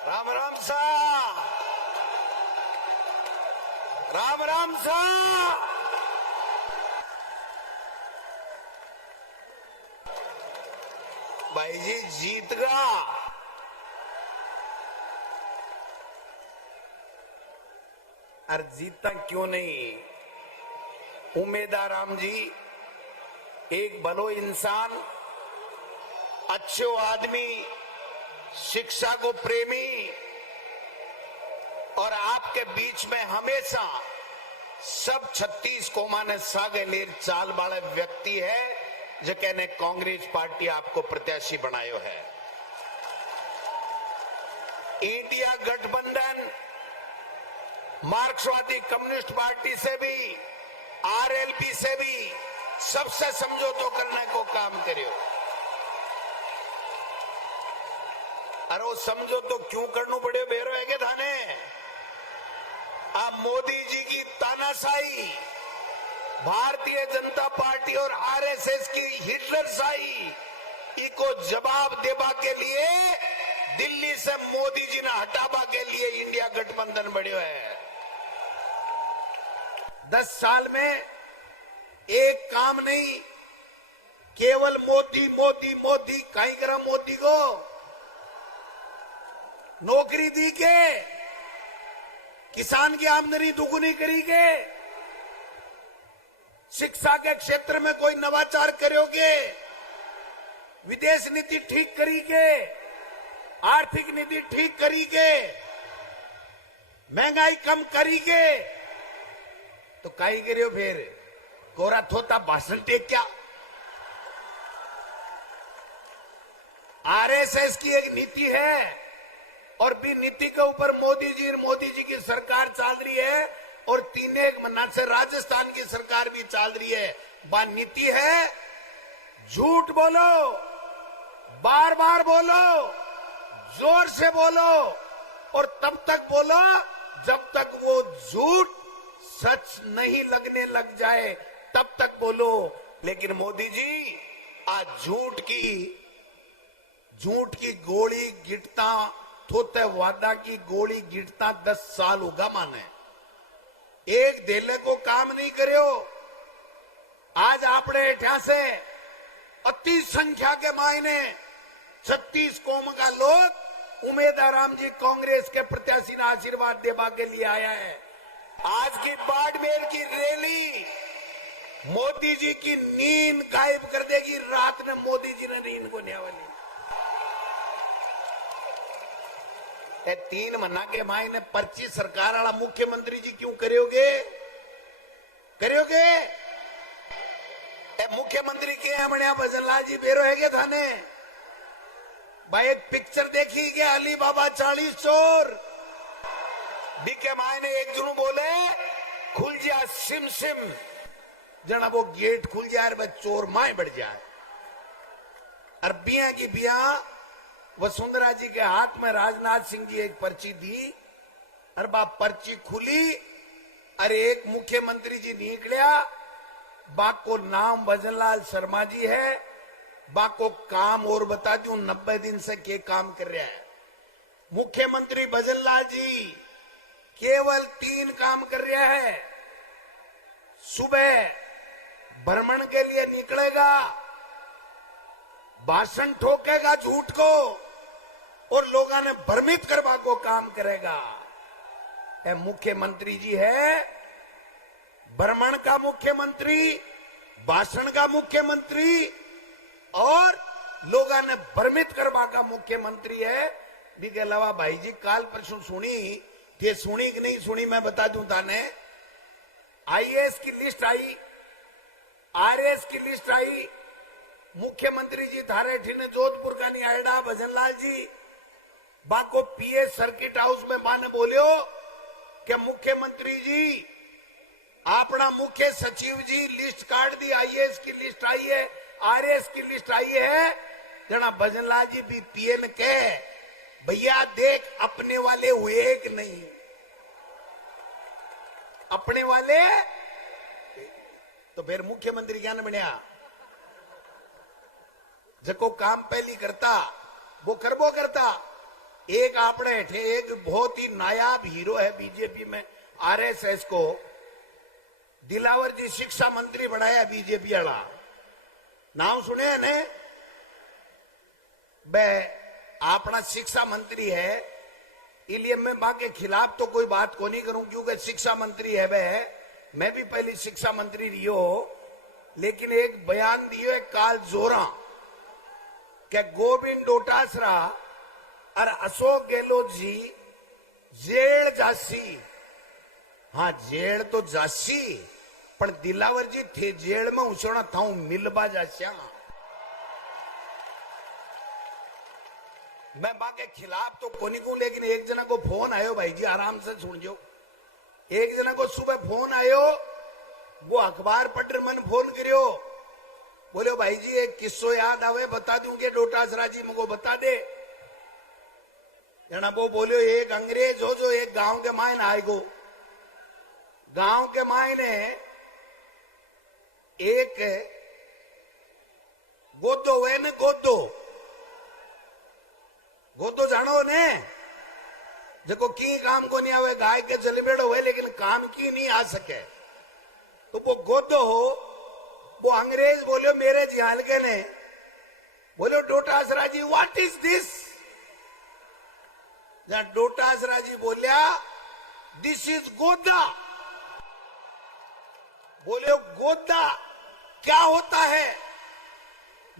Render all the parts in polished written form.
राम राम सा, राम राम सा। भाई जी जीत गया। अरे जीता क्यों नहीं? उम्मीदवार जी एक भलो इंसान, अच्छो आदमी, शिक्षा को प्रेमी और आपके बीच में हमेशा सब 36 कोमा ने सागे लेर चाल वाले व्यक्ति है जो कहने कांग्रेस पार्टी आपको प्रत्याशी बनायो है। इंडिया गठबंधन मार्क्सवादी कम्युनिस्ट पार्टी से भी, आरएलपी से भी सबसे समझौता करने को काम करियो। अरे वो समझो तो क्यों करना पड़े बेरो है के थाने? आप मोदी जी की तानाशाही, भारतीय जनता पार्टी और आरएसएस की हिटलरशाही इको जवाब देवा के लिए दिल्ली से मोदी जी ने हटावा के लिए इंडिया गठबंधन बढ़ियो है। 10 साल में एक काम नहीं, केवल मोदी मोदी मोदी। कहीं करा मोदी को नौकरी दी के, किसान की आमदनी दुगुनी करी के, शिक्षा के क्षेत्र में कोई नवाचार करोगे, विदेश नीति ठीक करी के, आर्थिक नीति ठीक करी के, महंगाई कम करी के, तो काई करियो फिर कोरा थोता भाषण टेक क्या? आरएसएस की एक नीति है और भी नीति के ऊपर मोदी जी की सरकार चल रही है और 3 महीना से राजस्थान की सरकार भी चल रही है। वह नीति है झूठ बोलो, बार बार बोलो, जोर से बोलो और तब तक बोलो जब तक वो झूठ सच नहीं लगने लग जाए, तब तक बोलो। लेकिन मोदी जी आज झूठ की गोली गिरता थोते वादा की गोली गिरता 10 साल होगा माने। एक देले को काम नहीं करियो। आज आपने एठा से अति संख्या के मायने 36 कौम का लोग उम्मीदवार जी कांग्रेस के प्रत्याशी ने आशीर्वाद देवा के लिए आया है। आज की बाड़मेर की रैली मोदी जी की नींद गायब कर देगी। रात में मोदी जी ने नींद को न्यावली 3 महीना के मायने पर्ची सरकार वाला मुख्यमंत्री जी क्यों करोगे? मुख्यमंत्री के हमने भजनलाल जी बेरो है के थाने भाई एक पिक्चर देखी के अली बाबा 40 चोर के मायने एक जुनू बोले खुल जा सिम सिम, जना वो गेट खुल जाए बस चोर माए बढ़ जाए। और बिया की बिया वसुंधरा जी के हाथ में राजनाथ सिंह जी एक पर्ची दी और बाप पर्ची खुली। अरे एक मुख्यमंत्री जी निकलिया, बाप को नाम भजनलाल शर्मा जी है, बाप को काम और बता दूं 90 दिन से के काम कर रहा है। मुख्यमंत्री भजनलाल जी केवल 3 काम कर रहा है। सुबह भ्रमण के लिए निकलेगा, भाषण ठोकेगा झूठ को और लोगों ने भ्रमित करवा को काम करेगा। मुख्यमंत्री जी है भ्रमण का मुख्यमंत्री, भाषण का मुख्यमंत्री और लोगों ने भ्रमित करवा का मुख्यमंत्री है। भी के अलावा भाई जी काल परसों सुनी कि सुनी कि नहीं सुनी मैं बता दूं थाने। आईएएस की लिस्ट आई, आरएएस की लिस्ट आई, मुख्यमंत्री जी थारे ठीने जोधपुर का नहीं आएडा भजनलाल जी बाको पीए सर्किट हाउस में माने बोलियो कि मुख्यमंत्री जी अपना मुख्य सचिव जी लिस्ट काट दी, आईएएस की लिस्ट आई है, आरएएस की लिस्ट आई है। जना भजनलाल जी भी पीए में कहे भैया देख अपने वाले हुए कि नहीं, अपने वाले तो फिर मुख्यमंत्री क्या न बनया? जको काम पहली करता वो करबो करता। एक आपने एक बहुत ही नायाब हीरो है बीजेपी में, आरएसएस को दिलावर जी शिक्षा मंत्री बनाया बीजेपी वाला, नाम सुने है ने? बे अपना शिक्षा मंत्री है, इसलिए मैं मां के खिलाफ तो कोई बात को नहीं करूं, क्योंकि शिक्षा मंत्री है वे, मैं भी पहले शिक्षा मंत्री रियो, लेकिन एक बयान दियो एक काल जोरा कि गोविंद डोटासरा और अशोक गहलोत जी जेल जासी। हाँ जेल तो जासी, पर दिलावर जी थे जेल में उसोना था मिलबा जास्या। मैं मां के खिलाफ तो कोनी को, लेकिन एक जना को फोन आयो, भाई जी आराम से सुन जो, एक जना को सुबह फोन आयो, वो अखबार पढ़ मन फोन करियो, बोले भाई जी एक किस्सो याद आवे बता दूं के डोटासरा जी मुझको बता दे। जना वो बोलियो एक अंग्रेज हो जो एक गांव के मायने आएगो, गांव के मायने एक गोदो हुए न गोदो, गोदो जानो ने देखो की काम को नहीं आवे, गाय के जलबेड़ो हुए लेकिन काम की नहीं आ सके, तो वो गोदो हो, वो अंग्रेज बोलियो मेरे जिहाल के ने, बोलियो डोटासरा जी व्हाट इज दिस? डोटासरा जी बोलिया दिस इज गोदा। बोलियो गोदा क्या होता है?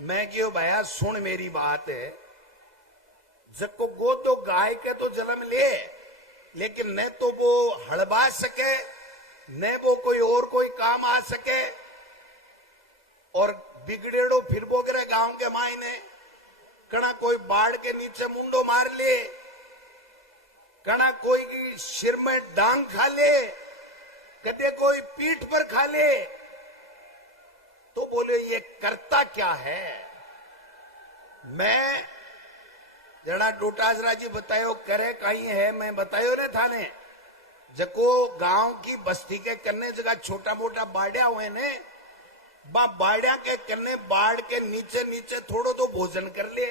मैं क्यों भैया सुन मेरी बात है, जब को गोदो गाय के तो जन्म ले, लेकिन न तो वो हड़बा सके न वो कोई और कोई काम आ सके, और बिगड़ेड़ो फिर वो गिरे गांव के मायने, कना कोई बाढ़ के नीचे मुंडो मार ले, कना कोई की सिर में डांग खा ले, कदे कोई पीठ पर खा ले, तो बोले ये करता क्या है? मैं जरा डोटासरा जी बतायो करे कहीं है, मैं बतायो ने थाने जको गांव की बस्ती के कन्ने जगह छोटा मोटा बाड़िया हुए ने, बा बाड़िया के कन्ने बाढ़ के नीचे नीचे थोड़ो तो भोजन कर ले,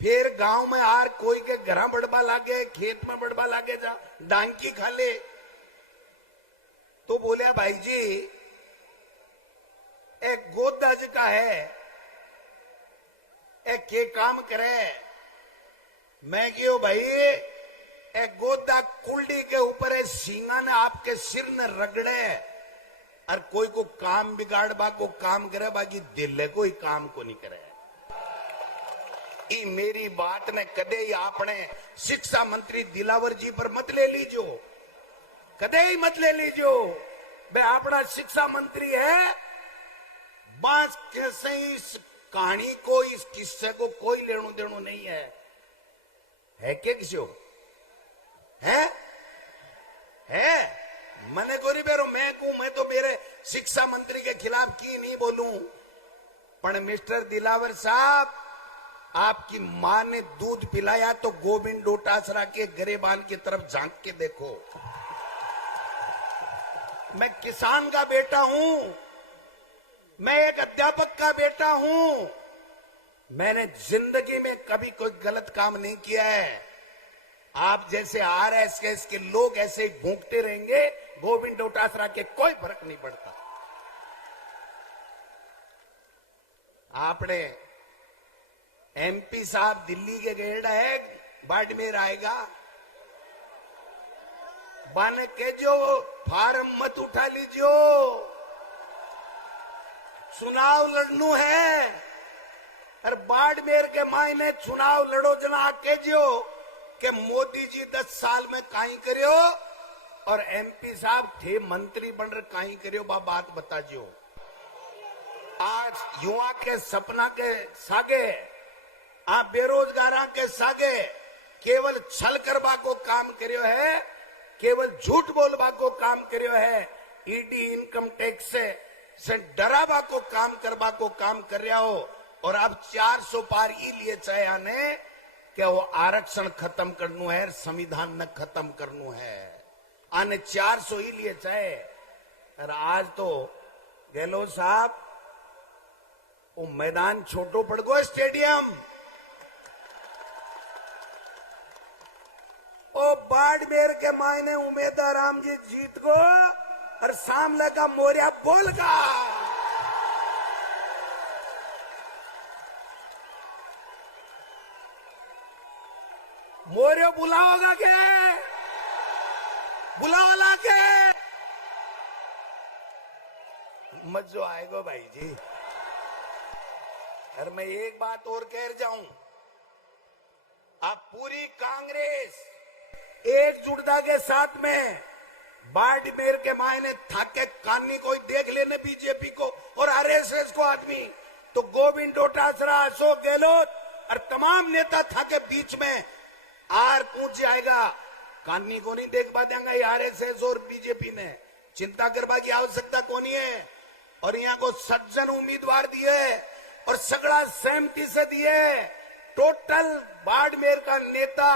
फिर गांव में आर कोई के घर बढ़वा लागे, खेत में बढ़वा लागे, जा डांकी खा ले। तो बोले भाई जी एक गोदा जी का है, एक के काम करे? मैं क्यों भाई एक गोदा कुल्डी के ऊपर है, सींगा ने आपके सिर ने रगड़े, और कोई को काम बिगाड़बा को काम करे, बाकी दिल कोई काम को नहीं करे। ई मेरी बात ने कदे ही आपने शिक्षा मंत्री दिलावर जी पर मत ले लीजो, कदे ही मत ले लीजो। वे अपना शिक्षा मंत्री है, बांस कैसे इस कहानी को, इस किस्से को कोई लेनो देनो नहीं है क्या किसी को? है मने गोरी बेरो मैं को, मैं तो मेरे शिक्षा मंत्री के खिलाफ की नहीं बोलूं, पर मिस्टर दिलावर साहब आपकी मां ने दूध पिलाया तो गोविंद डोटासरा के गरेबान की तरफ झांक के देखो। मैं किसान का बेटा हूं, मैं एक अध्यापक का बेटा हूं, मैंने जिंदगी में कभी कोई गलत काम नहीं किया है। आप जैसे आरएसएस के लोग ऐसे ही भूखते रहेंगे, गोविंद डोटासरा के कोई फर्क नहीं पड़ता। आपने एमपी साहब दिल्ली के गेड़ा है, बाड़मेर आएगा, बन के जो फार्म मत उठा लीजियो, चुनाव लड़नू है, और बाड़मेर के मायने चुनाव लड़ो जना के जो कि मोदी जी 10 साल में काई करियो, और एमपी साहब थे मंत्री बन रहे काई करियो, बात बता जो। आज युवा के सपना के सागे, आप बेरोजगार के सागे केवल छल करवा को काम करियो है, केवल झूठ बोलवा को काम करियो है, ईडी इनकम टैक्स से डरावा को काम करवा को काम कर रहा हो, और अब 400 पार ई लिए चाहे आने कि वो आरक्षण खत्म करनू है, संविधान न खत्म करनू है, आने 400 ही लिए चाहे। और आज तो गहलोत साहब वो मैदान छोटो पड़ गो, स्टेडियम बाड़मेर के मायने उमेदा राम जी जीत को और सामने का मोरिया बोल का। मोरियो बुलाओगा के? बुलावाला के? मजो आएगा भाई जी। और मैं एक बात और कह जाऊं, अब पूरी कांग्रेस एकजुटता के साथ में बाड़मेर के मायने थाके कानी कोई देख लेने बीजेपी को और आरएसएस को आदमी तो गोविंद डोटासरा, अशोक गहलोत और तमाम नेता थाके बीच में आर कूद जाएगा। कानी को नहीं देख पा देंगे ये आरएसएस और बीजेपी ने। चिंता करवा की आवश्यकता को नहीं है। और यहाँ को सज्जन उम्मीदवार दिए और सगड़ा सहमति से दिए। टोटल बाड़मेर का नेता,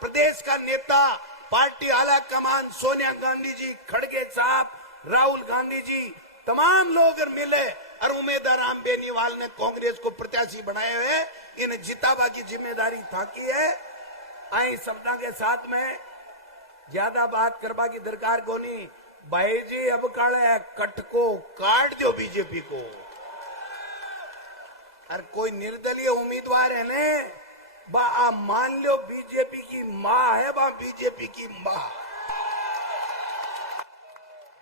प्रदेश का नेता, पार्टी आला कमान सोनिया गांधी जी, खड़गे साहब, राहुल गांधी जी, तमाम लोग मिले और उमेदवार राम बेनीवाल ने कांग्रेस को प्रत्याशी बनाए हुए इन्हें जितावा की जिम्मेदारी थाकी है। आई शब्दों के साथ में ज्यादा बात करवा की दरकार को नहीं। भाई जी अब काले कट को काट दो बीजेपी को। और कोई निर्दलीय उम्मीदवार है ने बा मान लो बीजेपी की मां है, बा बीजेपी की मां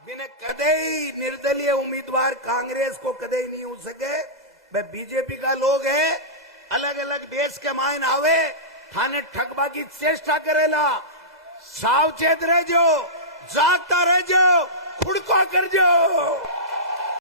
बिना कदे ही निर्दलीय उम्मीदवार कांग्रेस को कदे ही नहीं हो सके। वे बीजेपी का लोग है, अलग अलग देश के मायन आवे थाने ठगबा की चेष्टा करेला। सावचेत रह जो, जागता रह जो, खुड़का कर जो।